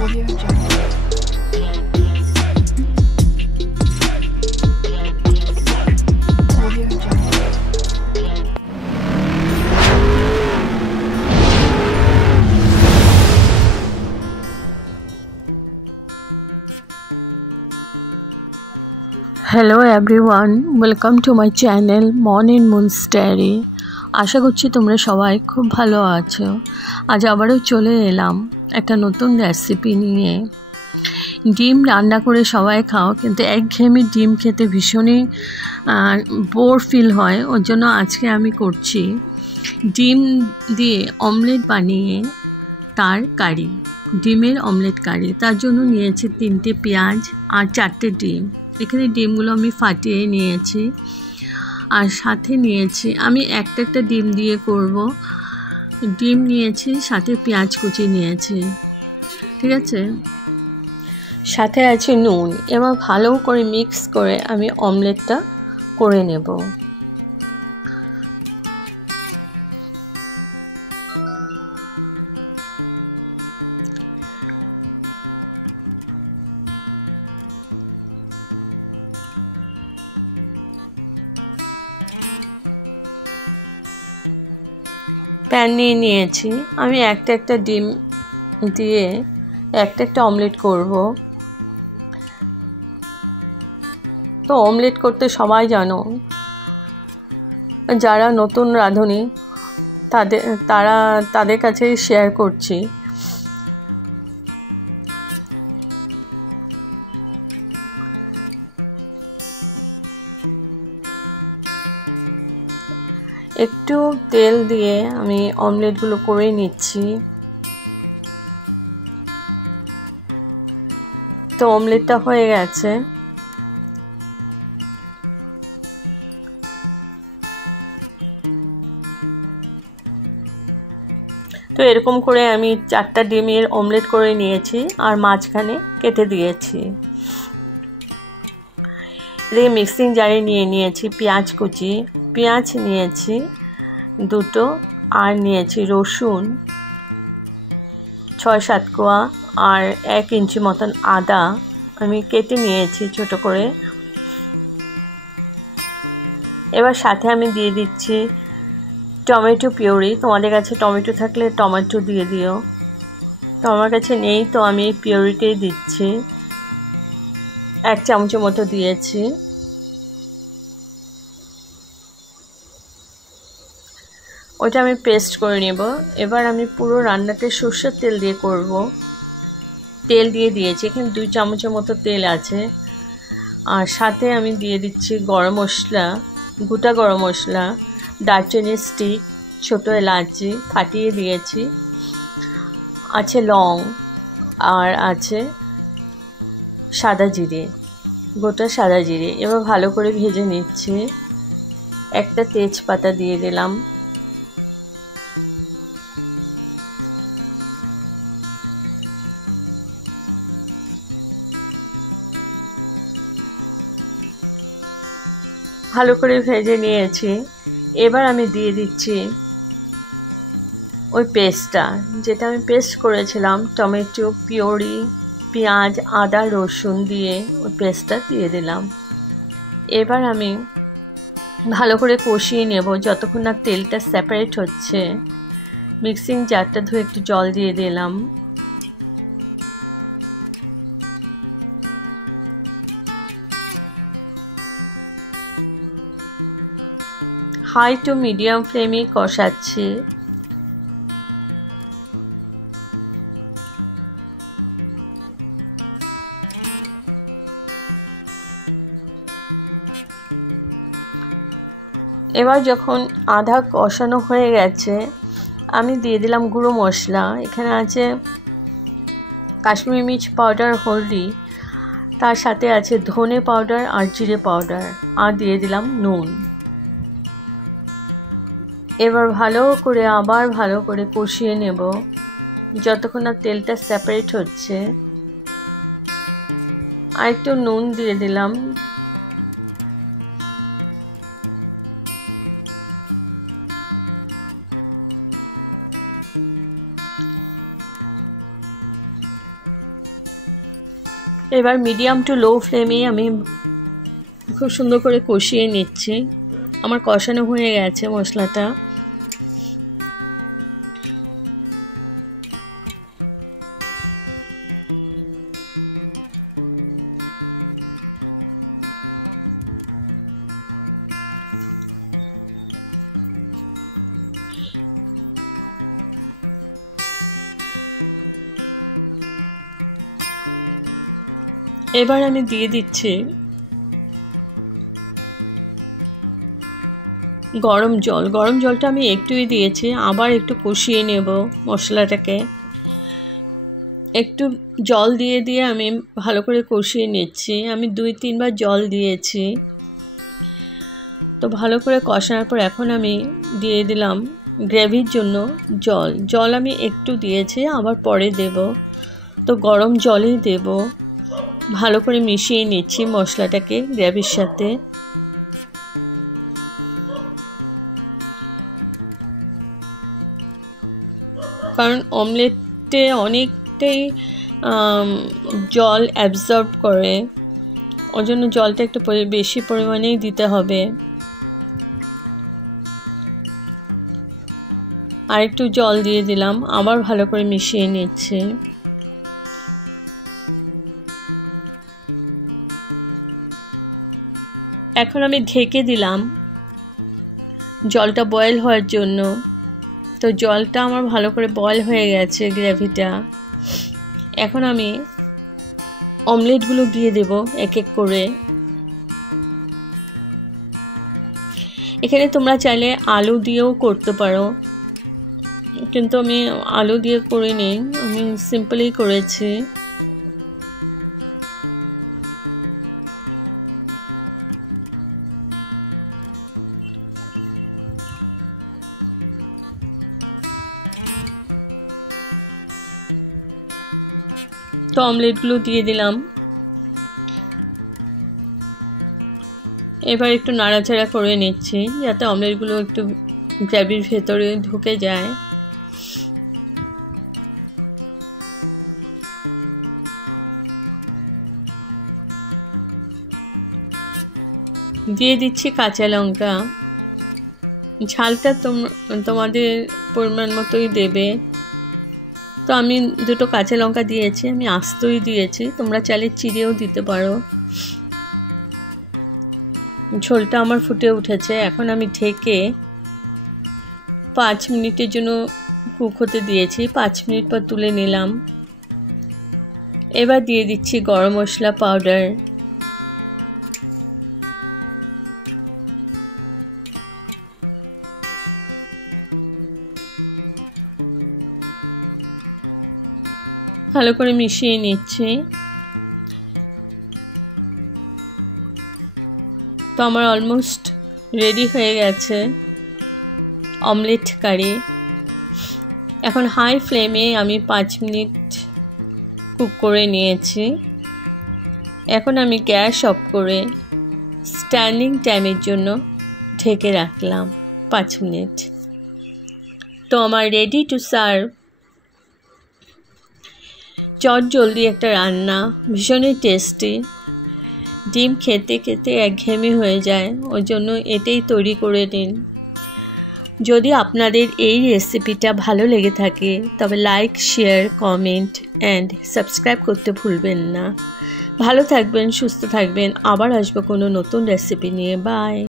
Audio Jungle. Audio Jungle. Hello everyone, welcome to my channel Morning Moon's Diary. আশা করছি তোমরা সবাই খুব ভালো আছো। আজ আবারও চলে এলাম একটা নতুন রেসিপি নিয়ে। ডিম রান্না করে সবাই খাও, কিন্তু একঘেয়েমি ডিম খেতে ভীষণই বোর ফিল হয়। ওর জন্য আজকে আমি করছি ডিম দিয়ে অমলেট বানিয়ে তার কারি, ডিমের অমলেট কারি। তার জন্য নিয়েছি 3টে পেঁয়াজ আর 4টে ডিম। এখানে ডিমগুলো আমি ফাটিয়ে নিয়েছি, আর সাথে নিয়েছি আমি একটা ডিম দিয়ে করব। ডিম নিয়েছি, সাথে পেঁয়াজ কুচি নিয়েছি, ঠিক আছে, সাথে আছে নুন। এবার ভালো করে মিক্স করে আমি অমলেটটা করে নেব। প্যান নিয়ে নিয়েছি, আমি একটা ডিম দিয়ে একটা অমলেট করব। তো অমলেট করতে সবাই জানো, যারা নতুন রাঁধুনি তাদের কাছেই শেয়ার করছি। একটু তেল দিয়ে আমি অমলেটগুলো করে নিচ্ছি। তো অমলেটটা হয়ে গেছে। তো এরকম করে আমি 4টা ডিমের অমলেট করে নিয়েছি, আর মাঝখানে কেটে দিয়েছি। দিয়ে মিক্সিং জারে নিয়ে নিয়েছি পেঁয়াজ কুচি, পেঁয়াজ নিয়েছি 2টো, আর নিয়েছি রসুন 6-7 কোয়া, আর 1 ইঞ্চি মতন আদা আমি কেটে নিয়েছি ছোট করে। এবার সাথে আমি দিয়ে দিচ্ছি টমেটো পিউরি। তোমাদের কাছে টমেটো থাকলে টমেটো দিয়ে দিও, তো আমার কাছে নেই, তো আমি এই পিউরিটাই দিচ্ছি। 1 চামচের মতো দিয়েছি। ওইটা আমি পেস্ট করে নেব। এবার আমি পুরো রান্নাটা সরষের তেল দিয়ে করব। তেল দিয়ে দিয়েছি, এখানে 2 চামচের মতো তেল আছে। আর সাথে আমি দিয়ে দিচ্ছি গরম মশলা, গোটা গরম মশলা, দারচিনি স্টিক, ছোটো এলাচি ফাটিয়ে দিয়েছি, আছে লং, আর আছে সাদা জিরে, গোটা সাদা জিরে। এবার ভালো করে ভেজে নিচ্ছি। একটা তেজপাতা দিয়ে দিলাম। ভালো করে ভেজে নিয়েছি। এবার আমি দিয়ে দিচ্ছি ওই পেস্টটা, যেটা আমি পেস্ট করেছিলাম, টমেটো পিউরি, পেঁয়াজ, আদা, রসুন দিয়ে ওই পেস্টটা দিয়ে দিলাম। এবার আমি ভালো করে কষিয়ে নেব যতক্ষণ না তেলটা সেপারেট হচ্ছে। মিক্সিং জারটা ধুয়ে একটু জল দিয়ে দিলাম। হাই টু মিডিয়াম ফ্লেমে কষাচ্ছি। এবার যখন আধা কষানো হয়ে গেছে, আমি দিয়ে দিলাম গুঁড়ো মশলা। এখানে আছে কাশ্মীরি মির্চ পাউডার, হলদি, তার সাথে আছে ধনে পাউডার আর জিরে পাউডার, আর দিয়ে দিলাম নুন। এবার আবার ভালো করে কষিয়ে নেব যতক্ষণ না তেলটা সেপারেট হচ্ছে। আর একটু নুন দিয়ে দিলাম। এবার মিডিয়াম টু লো ফ্লেমে আমি খুব সুন্দর করে কষিয়ে নিচ্ছি। আমার কষানো হয়ে গেছে মশলাটা। এবার আমি দিয়ে দিচ্ছি গরম জল। গরম জলটা আমি একটুই দিয়েছি, আবার একটু কষিয়ে নেব মশলাটাকে। একটু জল দিয়ে দিয়ে আমি ভালো করে কষিয়ে নিচ্ছি। আমি 2-3 বার জল দিয়েছি। তো ভালো করে কষানোর পর এখন আমি দিয়ে দিলাম গ্রেভির জন্য জল। জল আমি একটু দিয়েছি, আবার পরে দেব। তো গরম জলই দেব। ভালো করে মিশিয়ে নিচ্ছি মশলাটাকে গ্রেভির সাথে। কারণ অমলেটে অনেকটাই জল অ্যাবজর্ব করে, ওই জন্য জলটা একটু বেশি পরিমাণেই দিতে হবে। আর একটু জল দিয়ে দিলাম, আবার ভালো করে মিশিয়ে নিচ্ছি। এখন আমি ঢেকে দিলাম জলটা বয়েল হওয়ার জন্য। তো জলটা আমার ভালো করে বয়েল হয়ে গেছে গ্রেভিটা। এখন আমি অমলেটগুলো দিয়ে দেব এক এক করে। এখানে তোমরা চাইলে আলু দিয়েও করতে পারো, কিন্তু আমি আলু দিয়ে করিনি, আমি সিম্পলি করেছি। তো অমলেটগুলো দিয়ে দিলাম। এবার একটু নাড়াচাড়া করে নিচ্ছি যাতে অমলেটগুলো একটু গ্রেভির ভেতরে ঢুকে যায়। দিয়ে দিচ্ছি কাঁচা লঙ্কা। ঝালটা তোমাদের পরিমাণ মতোই দেবে। তো আমি 2টো কাঁচা লঙ্কা দিয়েছি, আমি আস্তই দিয়েছি, তোমরা চাইলে চিড়েও দিতে পারো। ঝোলটা আমার ফুটে উঠেছে। এখন আমি ঢেকে 5 মিনিটের জন্য কুক হতে দিয়েছি। 5 মিনিট পর তুলে নিলাম। এবার দিয়ে দিচ্ছি গরম মশলা পাউডার। ভালো করে মিশিয়ে নিচ্ছি। তো আমার অলমোস্ট রেডি হয়ে গেছে অমলেট কারি। এখন হাই ফ্লেমে আমি 5 মিনিট কুক করে নিয়েছি। এখন আমি গ্যাস অফ করে স্ট্যান্ডিং টাইমের জন্য ঢেকে রাখলাম 5 মিনিট। তো আমার রেডি টু সার্ভ চটজলদি একটা রান্না, ভীষণই টেস্টি। ডিম খেতে খেতে একঘেয়েমি হয়ে যায়, ওই জন্য এটাই তৈরি করে নিন। যদি আপনাদের এই রেসিপিটা ভালো লেগে থাকে তবে like, share, comment and subscribe করতে ভুলবেন না। ভালো থাকবেন, সুস্থ থাকবেন। আবার আসবো কোনো নতুন রেসিপি নিয়ে। বাই।